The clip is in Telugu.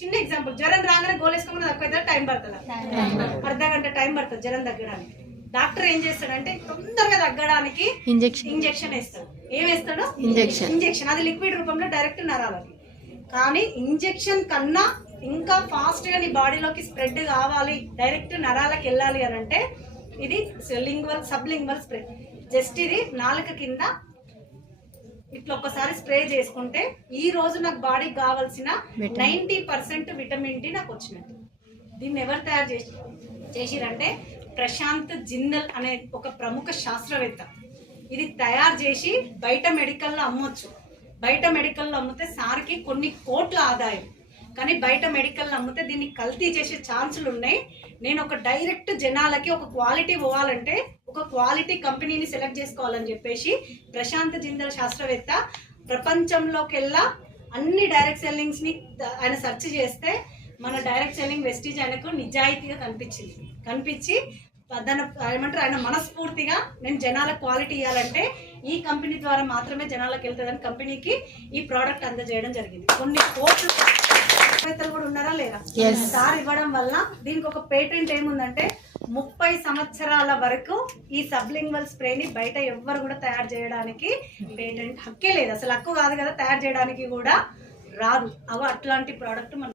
చిన్న ఎగ్జాంపుల్, జ్వరం రాగానే గోలేసుకోమని తక్కువ టైం పడుతుంది, అర్ధగంట టైం పడుతుంది జ్వరం తగ్గడానికి. డాక్టర్ ఏం చేస్తాడంటే తొందరగా తగ్గడానికి ఇంజెక్షన్ వేస్తాడు. ఏం వేస్తాడు? ఇంజెక్షన్. అది లిక్విడ్ రూపంలో డైరెక్ట్ నరాలకి. కానీ ఇంజెక్షన్ కన్నా ఇంకా ఫాస్ట్గా నీ బాడీలోకి స్ప్రెడ్ కావాలి, డైరెక్ట్ నరాలకు వెళ్ళాలి అని అంటే ఇది సబ్లింగ్వల్ స్ప్రే. జస్ట్ ఇది నాలుక కింద ఇట్లా ఒక్కసారి స్ప్రే చేసుకుంటే ఈ రోజు నాకు బాడీకి కావాల్సిన 90% విటమిన్ డి నాకు వచ్చినట్టు. దీన్ని ఎవరు తయారు చేసిరంటే ప్రశాంత్ జిందల్ అనే ఒక ప్రముఖ శాస్త్రవేత్త. ఇది తయారు చేసి బయట మెడికల్లో అమ్మొచ్చు. బయట మెడికల్లో అమ్మితే సార్కి కొన్ని కోట్ల ఆదాయం. కానీ బయట మెడికల్లో అమ్మితే దీన్ని కల్తీ చేసే ఛాన్సులు ఉన్నాయి. నేను ఒక డైరెక్ట్ జనాలకి ఒక క్వాలిటీ పోవాలంటే ఒక క్వాలిటీ కంపెనీని సెలెక్ట్ చేసుకోవాలని చెప్పేసి ప్రశాంత్ జిందల్ శాస్త్రవేత్త ప్రపంచంలోకెల్లా అన్ని డైరెక్ట్ సెల్లింగ్స్ని ఆయన సెర్చ్ చేస్తే మన డైరెక్ట్ సెల్లింగ్ వెస్టీజ్ ఆయనకు నిజాయితీగా కనిపించి ఏమంటారు ఆయన మనస్ఫూర్తిగా నేను జనాలకు క్వాలిటీ ఇవ్వాలంటే ఈ కంపెనీ ద్వారా మాత్రమే జనాలకు వెళ్తుందని కంపెనీకి ఈ ప్రోడక్ట్ అందజేయడం జరిగింది. కొన్ని కోట్లు కూడా ఉన్నారా లేదా సార్ ఇవ్వడం వల్ల దీనికి ఒక పేటెంట్ ఏముందంటే 30 సంవత్సరాల వరకు ఈ సబ్లింగ్వల్ స్ప్రేని బయట ఎవ్వరు కూడా తయారు చేయడానికి పేటెంట్ హక్కే లేదు. అసలు హక్కు కాదు కదా, తయారు చేయడానికి కూడా రాదు. అట్లాంటి ప్రోడక్ట్ మన